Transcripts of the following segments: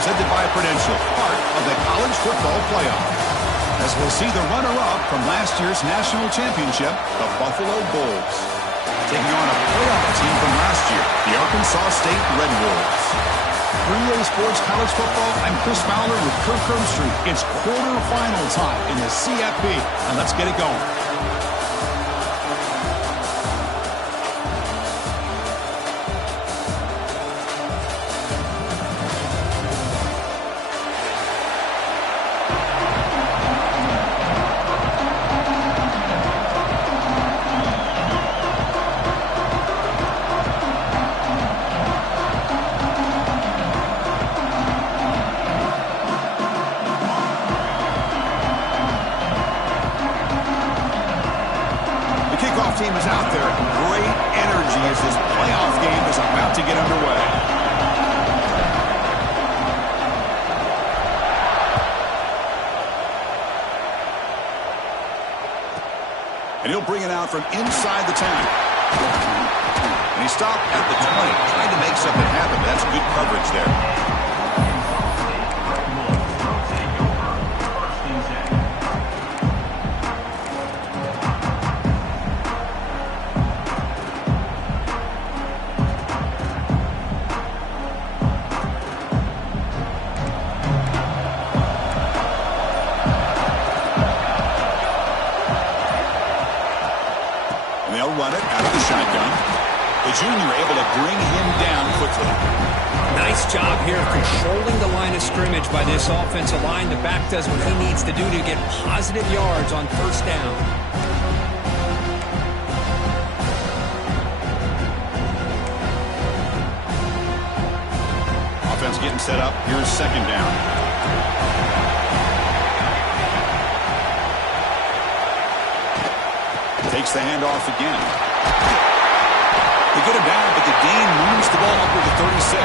presented by Prudential, part of the college football playoff. As we'll see the runner-up from last year's national championship, the Buffalo Bulls, taking on a playoff team from last year, the Arkansas State Red Wolves. For EA Sports College Football, I'm Chris Fowler with Kirk Herbstreit. It's quarterfinal time in the CFP, and let's get it going. Team is out there. Great energy as this playoff game is about to get underway. And he'll bring it out from inside the 10. And he stopped at the 20, trying to make something happen. That's good coverage there. Run it out of the shotgun. The junior able to bring him down quickly. Nice job here of controlling the line of scrimmage by this offensive line. The back does what he needs to do to get positive yards on first down. Offense getting set up. Here's second down. Takes the handoff again. They get him down, but the gain moves the ball up to the 36.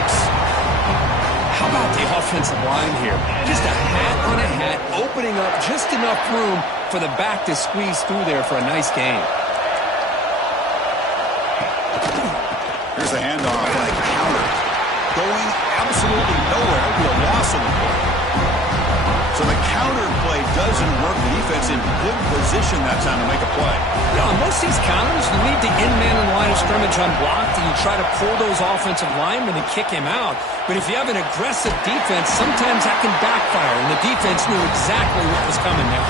How about the offensive line here? Just a hat on a hat, opening up just enough room for the back to squeeze through there for a nice gain. Here's the handoff and a counter. Going absolutely nowhere to a loss on the play. So the counter play doesn't work. The defense in good position that time to make a play. Yeah, on most of these counters, you leave the in-man in the line of scrimmage unblocked, and you try to pull those offensive linemen and kick him out. But if you have an aggressive defense, sometimes that can backfire, and the defense knew exactly what was coming there.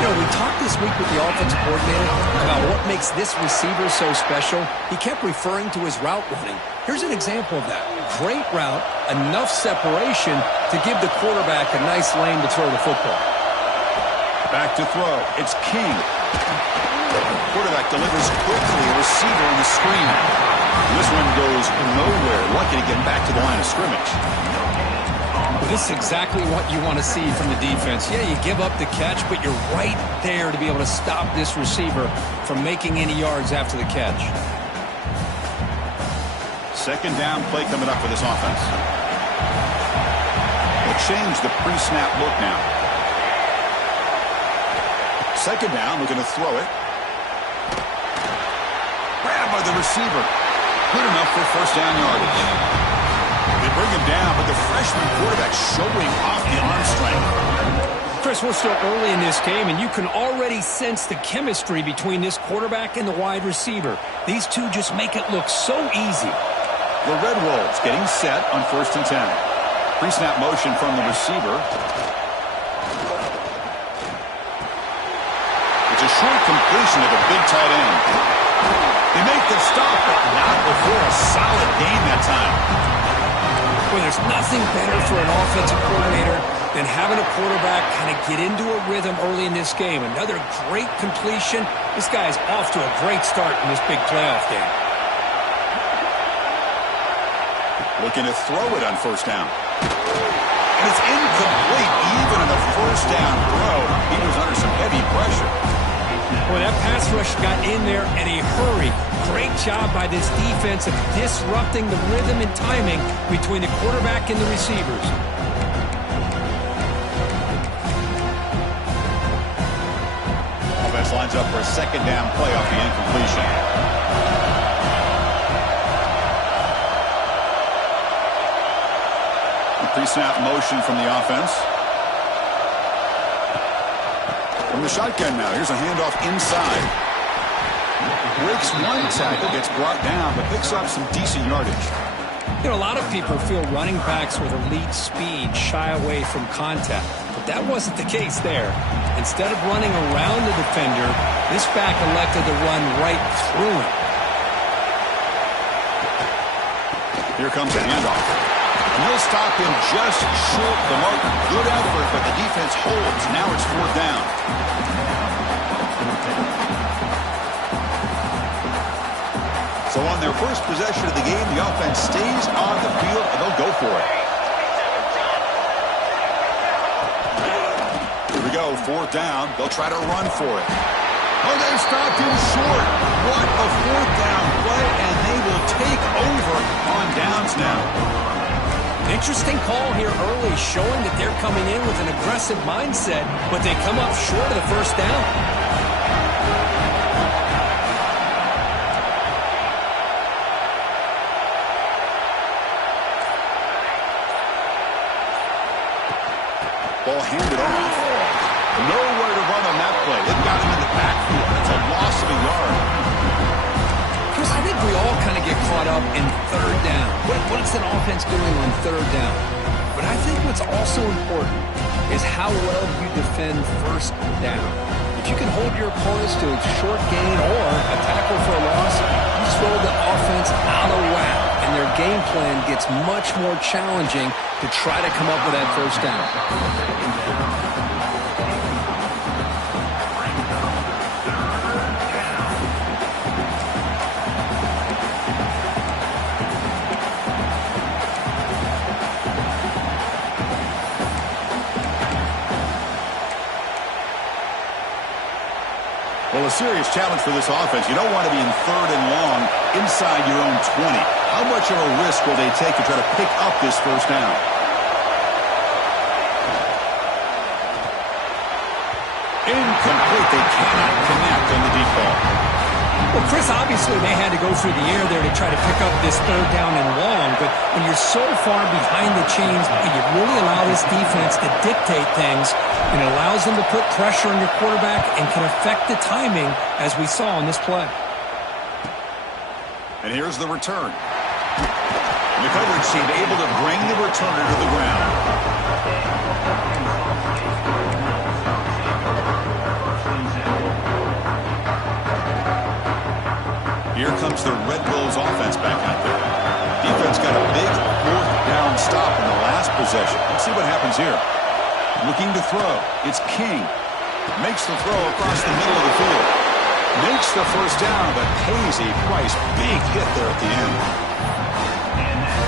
You know, we talked this week with the offensive coordinator about what makes this receiver so special. He kept referring to his route running. Here's an example of that. Great route, enough separation to give the quarterback a nice lane to throw the football. Back to throw. It's King. Quarterback delivers quickly. Receiver on the screen. This one goes nowhere. Lucky to get back to the line of scrimmage. This is exactly what you want to see from the defense. Yeah, you give up the catch, but you're right there to be able to stop this receiver from making any yards after the catch. Second down play coming up for this offense. They'll change the pre-snap look now. Second down, looking to throw it. Grab by the receiver. Good enough for first down yardage. They bring him down, but the freshman quarterback showing off the arm strength. Chris, we're still early in this game, and you can already sense the chemistry between this quarterback and the wide receiver. These two just make it look so easy. The Red Wolves getting set on 1st and 10. Pre-snap motion from the receiver. It's a short completion of a big tight end. They make the stop, but not before a solid gain that time. Well, there's nothing better for an offensive coordinator than having a quarterback kind of get into a rhythm early in this game. Another great completion. This guy's off to a great start in this big playoff game. Looking to throw it on first down. And it's incomplete even on the first down throw. He was under some heavy pressure. Boy, that pass rush got in there in a hurry. Great job by this defense of disrupting the rhythm and timing between the quarterback and the receivers. Offense lines up for a second down play off the incompletion. Pre-snap motion from the offense. From the shotgun now. Here's a handoff inside. Breaks one tackle, gets brought down, but picks up some decent yardage. You know, a lot of people feel running backs with elite speed shy away from contact, but that wasn't the case there. Instead of running around the defender, this back elected to run right through him. Here comes a handoff. And he'll stop him just short of the mark. Good effort, but the defense holds. Now it's 4th down. So on their first possession of the game, the offense stays on the field, and they'll go for it. Here we go, 4th down. They'll try to run for it. Oh, they stopped him short. What a 4th down play, and they will take over on downs now. Interesting call here early, showing that they're coming in with an aggressive mindset, but they come up short of the 1st down. Ball handed off. Nowhere to run on that play. They've got him in the backfield. It's a loss of a yard. Chris, I think we all kind of get caught up in 3rd down. What's an offense doing on 3rd down? But I think what's also important is how well you defend 1st down. If you can hold your opponents to a short gain or a tackle for a loss, you throw the offense out of whack, and their game plan gets much more challenging to try to come up with that 1st down. Well, a serious challenge for this offense. You don't want to be in 3rd and long inside your own 20. How much of a risk will they take to try to pick up this 1st down? Incomplete. They cannot connect on the deep ball. Well, Chris, obviously they had to go through the air there to try to pick up this 3rd down and long, but when you're so far behind the chains, you really allow this defense to dictate things, and it allows them to put pressure on your quarterback and can affect the timing, as we saw on this play. And here's the return. And the coverage team able to bring the returner to the ground. Here comes the Red Bulls offense back out there. Defense got a big 4th down stop in the last possession. Let's see what happens here. Looking to throw. It's King. Makes the throw across the middle of the field. Makes the 1st down, but pays a price. Big hit there at the end.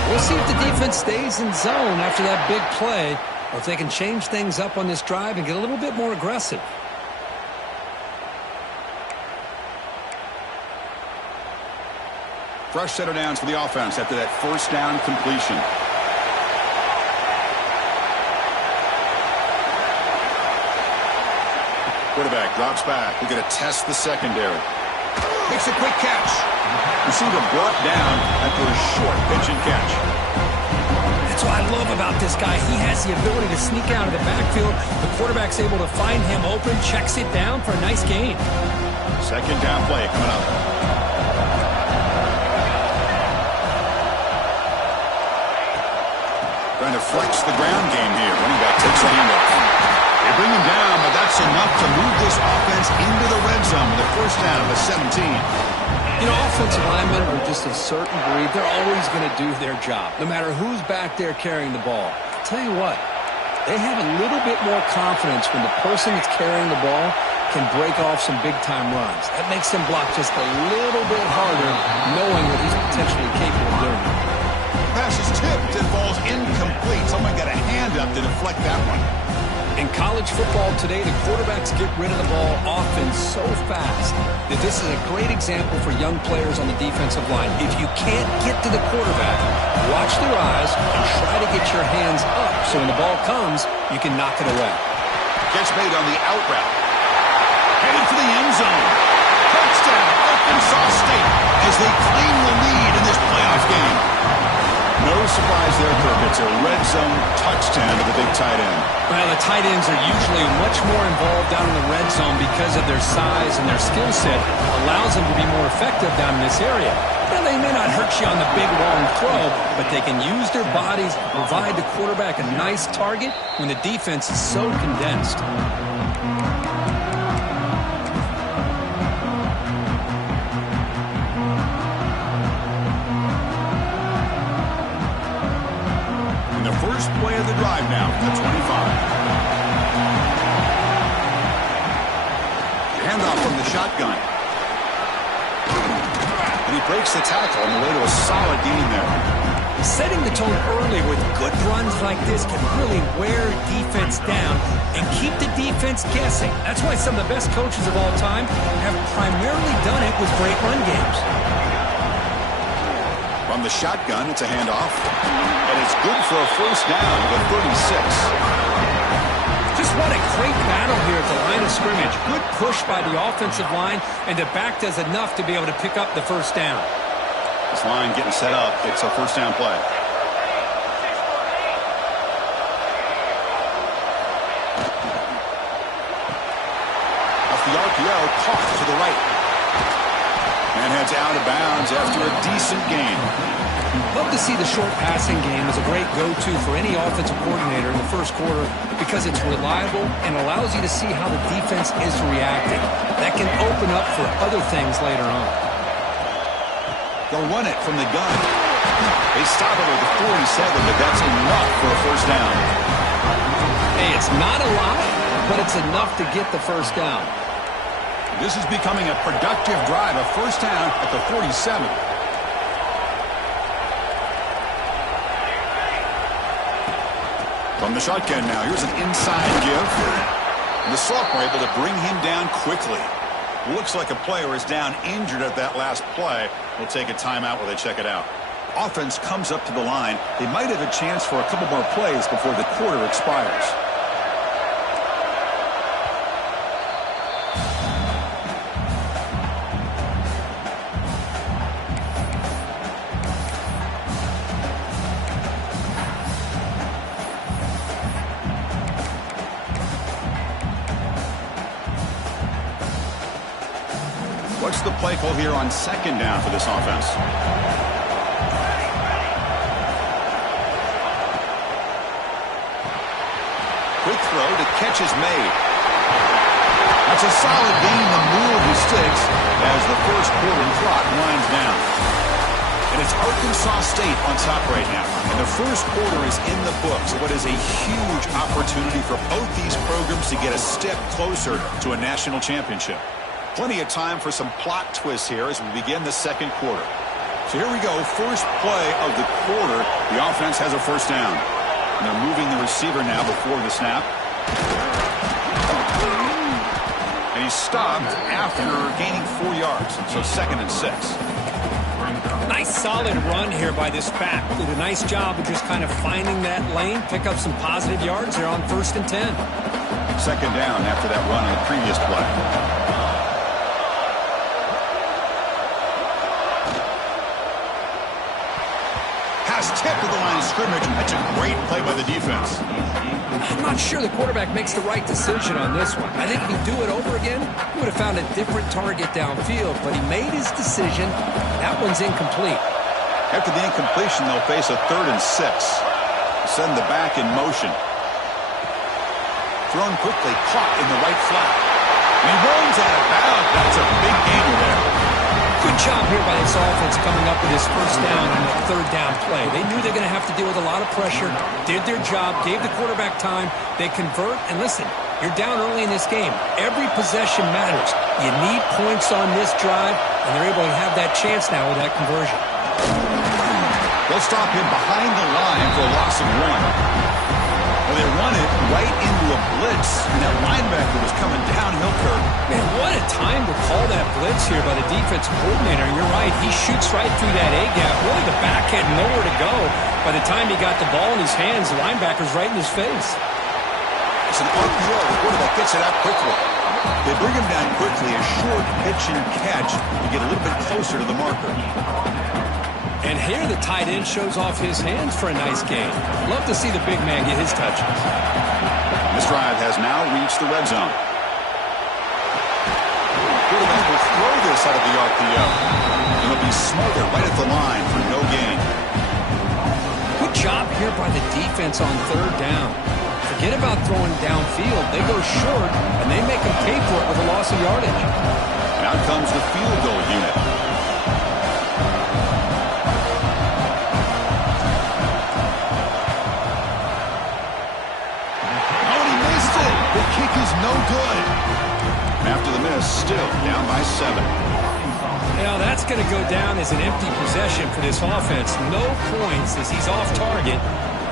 We'll see if the defense stays in zone after that big play, or if they can change things up on this drive and get a little bit more aggressive. Fresh set of downs for the offense after that 1st down completion. Quarterback drops back. We're going to test the secondary. Makes a quick catch. Receiver brought down after a short pitch and catch. That's what I love about this guy. He has the ability to sneak out of the backfield. The quarterback's able to find him open, checks it down for a nice gain. 2nd down play coming up. Trying to flex the ground game here. Running back takes a handoff. They bring him down, but that's enough to move this offense into the red zone with a 1st down of the 17. You know, offensive linemen are just a certain breed. They're always going to do their job, no matter who's back there carrying the ball. I'll tell you what, they have a little bit more confidence when the person that's carrying the ball can break off some big-time runs. That makes them block just a little bit harder, knowing what he's potentially capable of doing. Pass is tipped and falls incomplete. Someone got a hand up to deflect that one. In college football today, the quarterbacks get rid of the ball often so fast that this is a great example for young players on the defensive line. If you can't get to the quarterback, watch their eyes and try to get your hands up so when the ball comes, you can knock it away. Catch made on the out route. Headed for the end zone. Touchdown, Arkansas State, as they claim the lead in this playoff game. No surprise there, Kirk. It's a red zone touchdown to the big tight end. Well, the tight ends are usually much more involved down in the red zone because of their size and their skill set. Allows them to be more effective down in this area. Now, they may not hurt you on the big, long throw, but they can use their bodies to provide the quarterback a nice target when the defense is so condensed. First play of the drive now from the 25. Handoff from the shotgun. And he breaks the tackle on the way to a solid gain there. Setting the tone early with good runs like this can really wear defense down and keep the defense guessing. That's why some of the best coaches of all time have primarily done it with great run games. From the shotgun, it's a handoff. And it's good for a first down with 36. Just what a great battle here at the line of scrimmage. Good push by the offensive line, and the back does enough to be able to pick up the first down. This line getting set up. It's a first down play. Off the RPO, caught to the right. And heads out of bounds after a decent gain. Love to see the short passing game as a great go-to for any offensive coordinator in the first quarter because it's reliable and allows you to see how the defense is reacting. That can open up for other things later on. They'll run it from the gun. They stop it with the 47, but that's enough for a first down. Hey, it's not a lot, but it's enough to get the first down. This is becoming a productive drive, a first down at the 47. From the shotgun now, here's an inside give. And the sophomore able to bring him down quickly. Looks like a player is down injured at that last play. We'll take a timeout while they check it out. Offense comes up to the line. They might have a chance for a couple more plays before the quarter expires. What's the play call here on second down for this offense? Quick throw to catch is made. That's a solid gain. The move he sticks as the first quarter clock winds down. And it's Arkansas State on top right now. And the first quarter is in the books. What is a huge opportunity for both these programs to get a step closer to a national championship. Plenty of time for some plot twists here as we begin the second quarter. So here we go. First play of the quarter. The offense has a first down. And they're moving the receiver now before the snap. And he's stopped after gaining 4 yards. So 2nd and 6. Nice solid run here by this back. Did a nice job of just kind of finding that lane, pick up some positive yards there on 1st and 10. 2nd down after that run on the previous play. Tipped to the line of scrimmage. That's a great play by the defense. I'm not sure the quarterback makes the right decision on this one. I think if he'd do it over again, he would have found a different target downfield, but he made his decision. That one's incomplete. After the incompletion, they'll face a 3rd and 6. Send the back in motion. Thrown quickly, caught in the right flat. And he runs out of bounds. That's a big gainer there. Good job here by this offense coming up with his first down on the 3rd down play. They knew they were going to have to deal with a lot of pressure, did their job, gave the quarterback time. They convert, and listen, you're down early in this game. Every possession matters. You need points on this drive, and they're able to have that chance now with that conversion. They'll stop him behind the line for a loss of 1. Well, they run it right into a blitz, and that linebacker was coming downhill curve. Man, what a time to call that blitz here by the defensive coordinator. You're right, he shoots right through that A-gap. Really, the back had nowhere to go. By the time he got the ball in his hands, the linebacker's right in his face. It's an RPO. The quarterback gets it out quickly. They bring him down quickly, a short pitch and catch to get a little bit closer to the marker. And here the tight end shows off his hands for a nice gain. Love to see the big man get his touches. This drive has now reached the red zone. Quarterback will throw this out of the RPO. And it'll be smothered right at the line for no gain. Good job here by the defense on third down. Forget about throwing downfield. They go short, and they make them pay for it with a loss of yardage. And out comes the field goal unit. The kick is no good. After the miss, still down by 7. Now that's going to go down as an empty possession for this offense. No points as he's off target.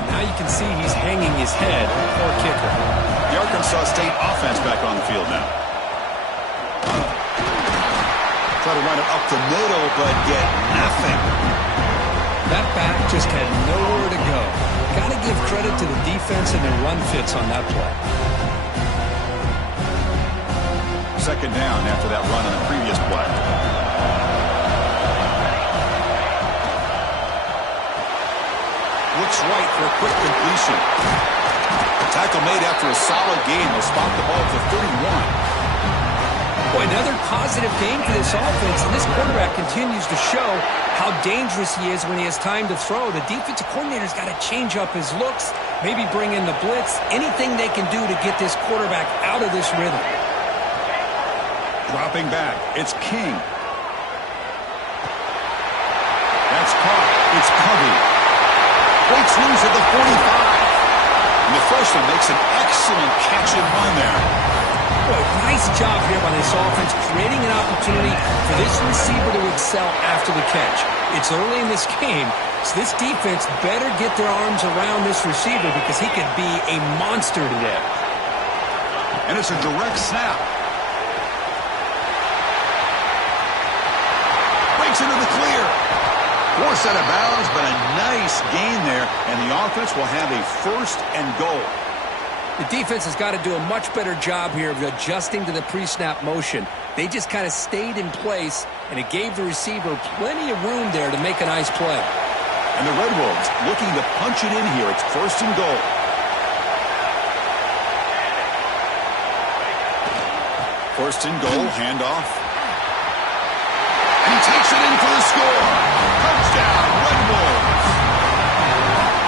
Now you can see he's hanging his head. Poor kicker. The Arkansas State offense back on the field now. Try to run it up the middle, but get nothing. That back just had nowhere to go. Got to give credit to the defense and their run fits on that play. Second down after that run on the previous play. Looks right for a quick completion. Tackle made after a solid gain. They'll spot the ball at the 31. Boy, another positive game for this offense, and this quarterback continues to show how dangerous he is when he has time to throw. The defensive coordinator's got to change up his looks, maybe bring in the blitz, anything they can do to get this quarterback out of this rhythm. Dropping back, it's King. That's caught. It's Covey. Breaks loose at the 45. And the freshman makes an excellent catch and run there. Boy, nice job here by this offense, creating an opportunity for this receiver to excel after the catch. It's early in this game, so this defense better get their arms around this receiver because he could be a monster today. And it's a direct snap. Breaks into the clear. Forced out of bounds, but a nice gain there, and the offense will have a first and goal. The defense has got to do a much better job here of adjusting to the pre-snap motion. They just kind of stayed in place, and it gave the receiver plenty of room there to make a nice play. And the Red Wolves looking to punch it in here. It's first and goal. First and goal, handoff. And he takes it in for the score. Touchdown, Red Wolves.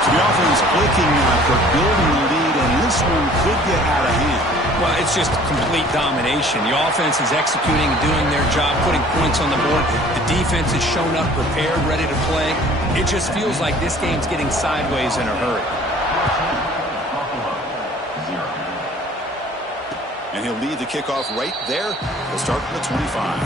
So the offense clicking for building the lead, and this one could get out of hand. Well, it's just complete domination. The offense is executing and doing their job, putting points on the board. The defense has shown up, prepared, ready to play. It just feels like this game's getting sideways in a hurry. And he'll lead the kickoff right there. He'll start from the 25.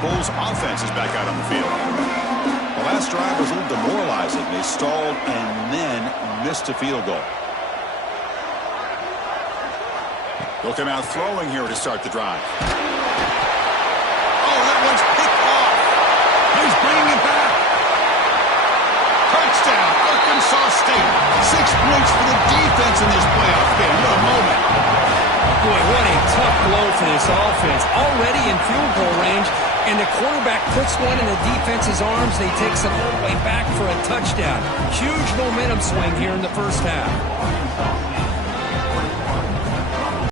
Bulls offense is back out on the field. The last drive was a little demoralizing. They stalled and then missed a field goal. They'll come out throwing here to start the drive. Oh, that one's picked off. He's bringing it back. Touchdown, Arkansas State. 6 points for the defense in this playoff game. What a moment. Boy, what a tough blow for this offense. Already in field goal range. And the quarterback puts one in the defense's arms, and he takes it all the way back for a touchdown. Huge momentum swing here in the first half.